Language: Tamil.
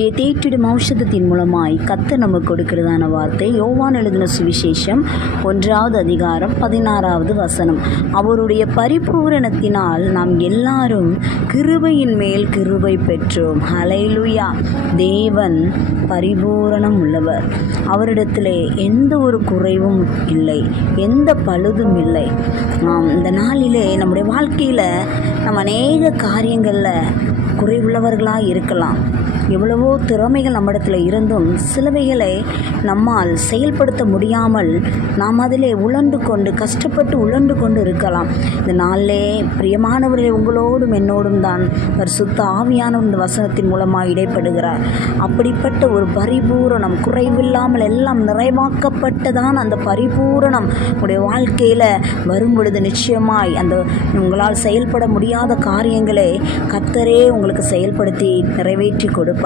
தேற்றிடும் ஔஷதத்தின் மூலமாய் கர்த்தர் நமக்கு கொடுக்கிறதான வார்த்தை யோவான் எழுதின சுவிசேஷம் 1வது அதிகாரம் 16வது வசனம். அவருடைய பரிபூரணத்தினால் நாம் எல்லாரும் கிருபையின் மேல் கிருபை பெற்றோம். ஹல்லேலூயா. தேவன் பரிபூரணம் உள்ளவர். அவரிடத்திலே எந்த ஒரு குறைவும் இல்லை, எந்த பழுதும் இல்லை. இந்த நாளிலே நம்முடைய வாழ்க்கையில் நம்ம அநேக காரியங்களில் குறைவுள்ளவர்களாக இருக்கலாம். எவ்வளவோ திறமைகள் நம்மிடத்தில் இருந்தும் சிலவைகளை நம்மால் செயல்படுத்த முடியாமல் நாம் அதிலே கஷ்டப்பட்டு உழண்டு கொண்டு இருக்கலாம். இந்த நாளிலே பிரியமானவர்களே, உங்களோடும் என்னோடும் தான் பரிசுத்த ஆவியான இந்த வசனத்தின் மூலமாக இடைப்படுகிறார். அப்படிப்பட்ட ஒரு பரிபூரணம், குறைவில்லாமல் எல்லாம் நிறைவாக்கப்பட்டதான் அந்த பரிபூரணம் உங்களுடைய வாழ்க்கையில் வரும் பொழுது நிச்சயமாய் அந்த உங்களால் செயல்பட முடியாத காரியங்களை கர்த்தரே உங்களுக்கு செயல்படுத்தி நிறைவேற்றி கொடுப்பார்.